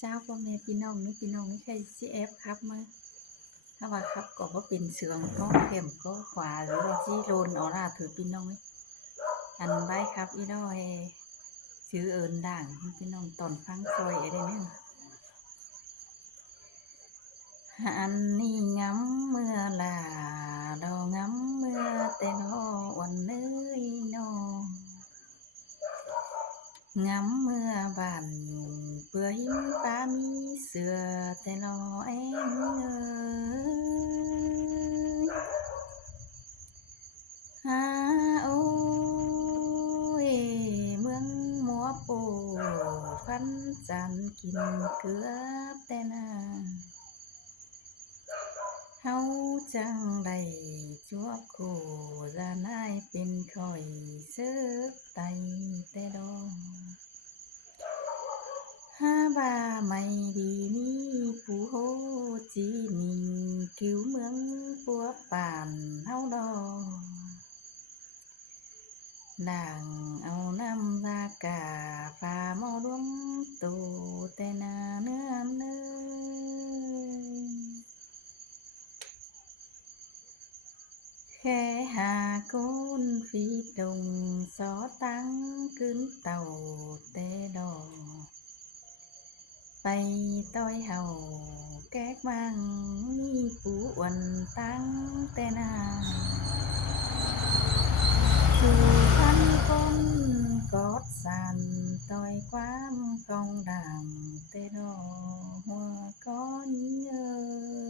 เจ้าพ่อแม่พี่น้องนี่ใครสิแอบครับมาถ้าว่าครับก็บ่เป็นเสืองก็เข็มก็ขวาหรือว่าสิโลนเอาล่ะถือพี่น้องนี่อันไว้ครับอีน้อยชื่อเอิ้นด่างให้พี่น้องตอนฟังซอยไอ้ได้แม่นอันนี้งำเมื่อลาดอกงำเมื่อแต่น้อวันเอ้ยน้องำเมื่อบ้านเปื่อหิมป้ามีเสือแต่น้อแองเอ้ย ฮาโอ้ยเมืองมัวโปฟันจันกินเกือบแต่นาเฮาจังได้จวบคู่ลานายเป็นข่อยเสือกไตแต่ดอกหาบ่าไม่ดีมีผู้โหจีมิงกิวเมืองปัวป่านเฮาดอก นางเอาน้ำลากาพาหมอรวมตูแต่นาเนื้อเนื้อแค่หาก้นฟีดงสอตั้งกึนเต่าแต่ดอกไปต้อยเห่าแก๊กมังมีปูอ้วนตั้งแต่นาสู่พันคนกอดสันต่อยความกองดังแต่ดอกหัวก้อนเอ่ย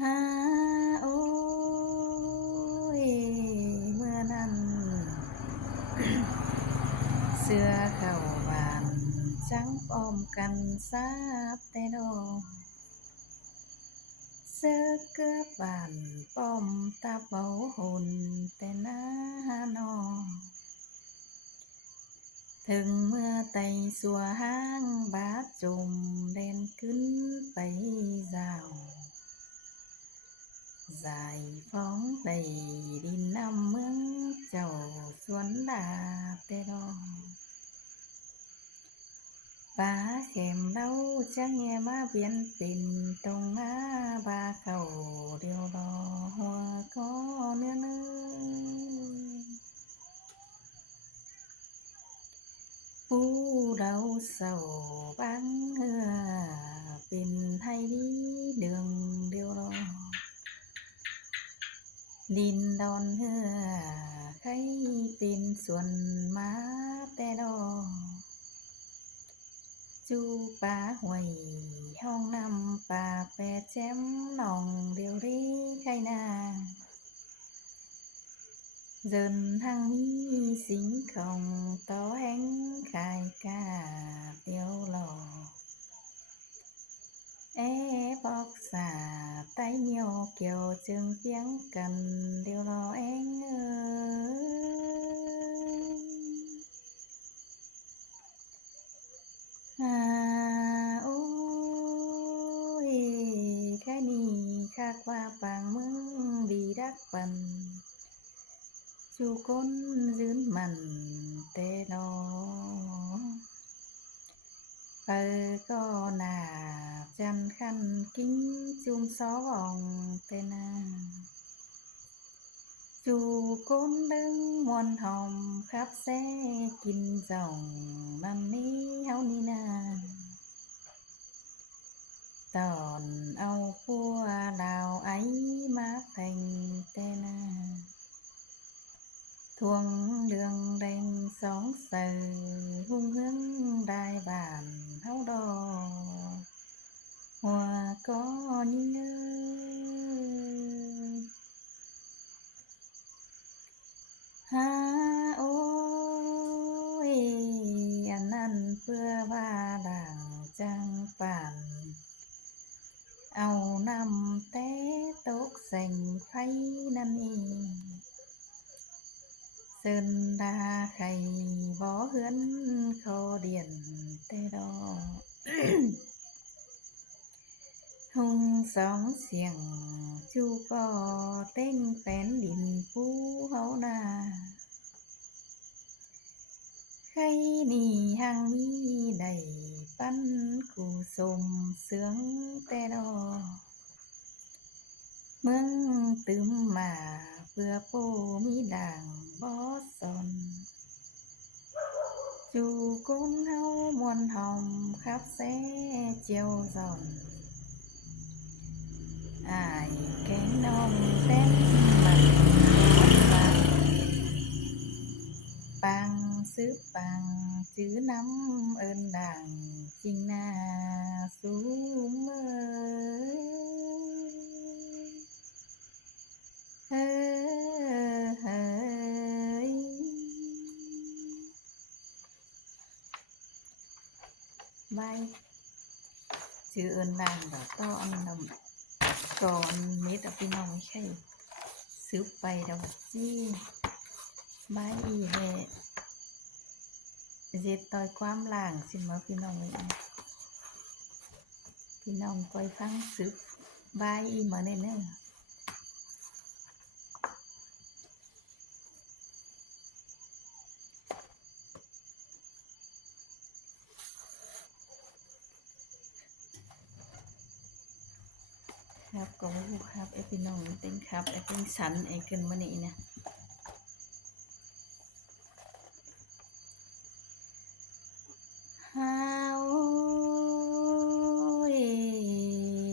ฮาโอ้ยเมื่อนั้นเสือเข้าบ้านจังป้อมกันสาบแต่ดอกเสือเกือบบ้านป้อมตาเบาหุ่นแต่หน้านอ ถึงเมื่อไต่สัวห้างบาดจมเด่นขึ้นไปเจ้าสายฟ้องไปดินน้ำเมืองเจ้าสวนดาแต่ดอกป่าเข็มเล่าจะแงมาเปลี่ยนเป็นตรงหน้าบาเขาเดียวรอหัวก็เนื้อเนื้อ ผู้เราเศร้าบังเหือเป็นไทยดีเดืองเดียวรอดินดอนเหือใครเป็นส่วนมาแต่ดอกจูป่าห้วยห้องนำป่าแปดแจ่มหนองเดียวรีใครนาเดินทางนี้สิงของต่อแห่งขายกาเดียวหลอ เอ๊บอกสาไตเหนียวเกี่ยวจึงเพียงกันเดี๋ยวรอเองอ่าโอ้ยแค่นี้คาดว่าปางมึงดีดักปันจูก้นยืนมันแต่นอ เออก็น่าจันคันกิ้งจุมสองเตนาจูก้นดึงมวนหอมครับแซ่กินจ่องนั่นนี้เฮานี่นาตอนเอาพัวดาวไอมาแข่งเตนาทวงเดืองแดงสองเสือหุ่งเฮืองได้บ้านเฮาดอก หัวก็ยิ่งเอ้ยฮาโอ้ยอันนั้นเพื่อว่าดังจังปั่นเอานำแต่ตกแสงไฟนั่นเองเสินดาไข่บ่เฮือนคอเดียนแต่ดอก หงสองเสียงจูก็เต้งแผ่นดินภูเฮานา ใครนี่หังมีได้ปั้นกูสมเสืองแต่ดอเมืองตึมมาเพื่อโปมีด่างบอสอนจูกุนเฮามวนหอมคับแซ่เจียวสอนอายแกงน้องเต้นมันบานปังซื้อปังจื้อน้ำเอินด่างจริงนาสูเมอเฮ้อเฮ้ยบายชื่อเอินด่างแบบต้อนนำก่อนเม็ดพี่น้องไม่ใช่ซื้อไปดอกจี้บายอีแห่เจ็ดต่อยความล่างสิมาพี่น้องเลยพี่น้องปล่อยฟังซึบบายอีมาเน่ๆครับก็วู้ครับไอพี่น้องเต็งครับไอเต็งสันไอเกินมานี่นะฮาว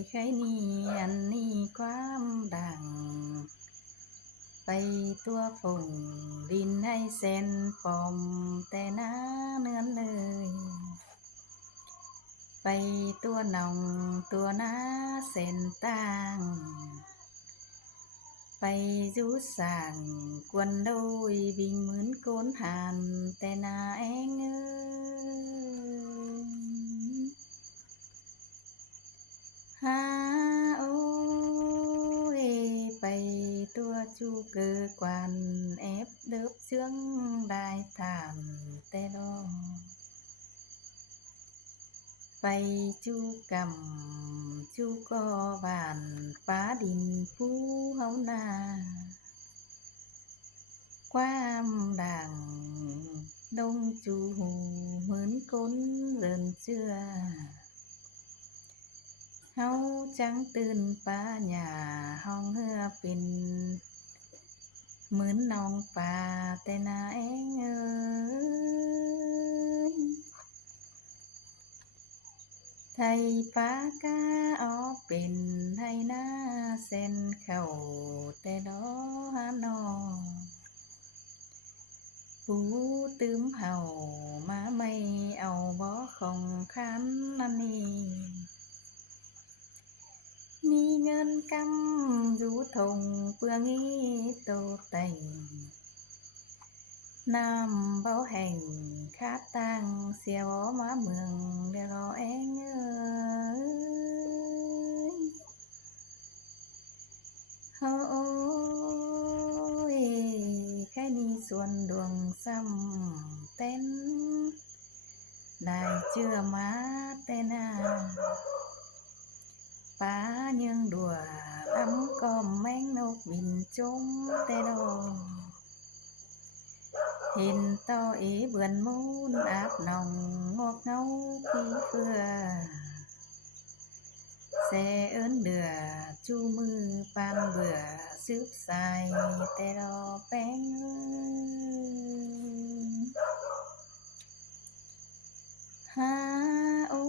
ใครนี่อันนี้ความดังไปตัวฝงดินให้เส้นปอมแต่น้าเนือนเลยไปตัวหนองตัวน้าเส้นต่างไปจูสั่งกวนโดยวิ่งเหมือนโกนหันแต่นาเองฮาโอ้ยไปตัวจูเกิดกวนเอฟเดิบเชื่องได้ทานแต่ดอไปจูกำจูก็บานฟ้าดินผู้เฮานาความดังดงจูหูเหมือนก้นเรินเชื่อเฮาจังตื่นป้าหญ้าห้องเฮือเป็นเหมือนน้องป่าแต่นาเองไทยป้ากาออเป็นไทยนาเส้นเข้าแต่ดอฮานอปูตื้มเห่ามาไม่เอาบ่ของคันนั่นนี่มีเงินกำอยู่ทงเปลืองอีโตแต่งน้ำเบาแห่งคาตังเสียวมาเมืองเดี๋ยวรอเองโอ้ยแค่นี้ส่วนดวงซ้ำเต้นได้เชื่อมาแต่นาป้ายังดัวลำก็แมงนกบินจมแต่ดอเห็นต่อเอเบือนมูนอาบหนองงอกเงาพี่เฟือแสเอิ้นเดือจูมือปานเบื่อซึบใส่แต่ดอแป้งฮาโอ้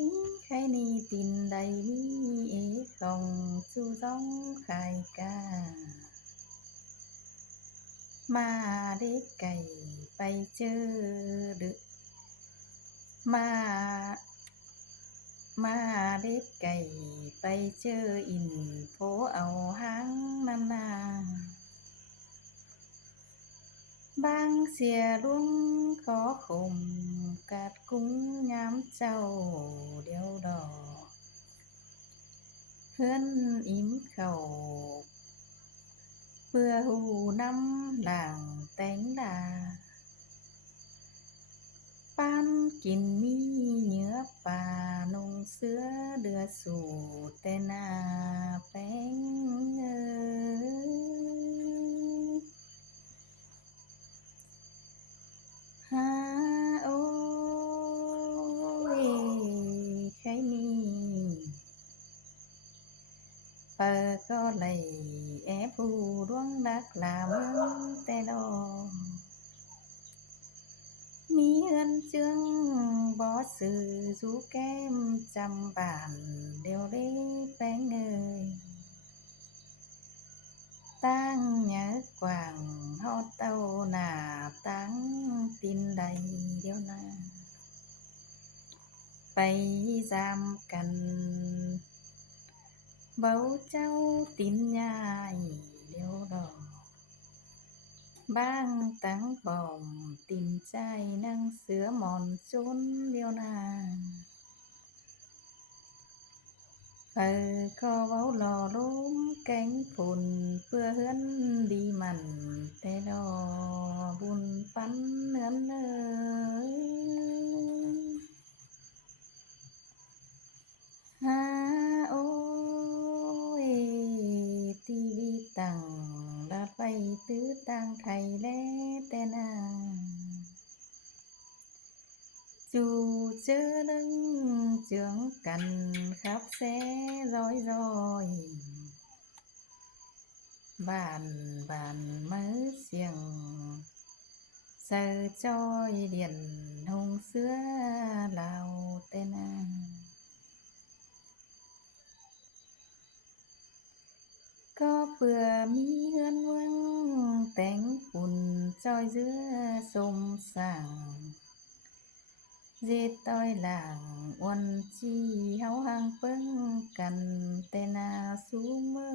ยใครนี่ตินใดมีเอของสู่จ้องขายกามาเด็กไก่ไปเจอดึกมามาเด็กไก่ไปเจออินโผเอาหางนาบางเสียลุงขอคมกาดกุ้งยามเจ้าเดียวดอกเฮือนอิ่มเข้าเพื่อหูน้ำหลังแต่งดาปันกินมีเนื้อป่านงเสือเดือสู่แต่นาแป้ง hương tê đò mi ơn chương bó sự rú kem trăm bản đều đế bánh ơi tang nhớ quảng ho tàu nà tang tin đầy điêu na bay giam cần bấu cháu tin nhai điêu đỏ bang tắng bồng tin trai năng sữa mòn chốn điêu na phờ kho báu lò lốm cánh phùn phưa hướn đi mặn tê đò bùn phắn hướn ơi ha ôi tivi tặng đạt vay tứ tăng thầy lẽ tên à dù chớ đứng trưởng cần khắp xe rối rồi bàn bàn mớ xiềng sờ trôi điện hùng xưa lào tên à có bừa mi hươn vương tánh phùn trôi giữa sông sàng dê tôi làng uốn chi háo hang pưng cần tên à sú mơ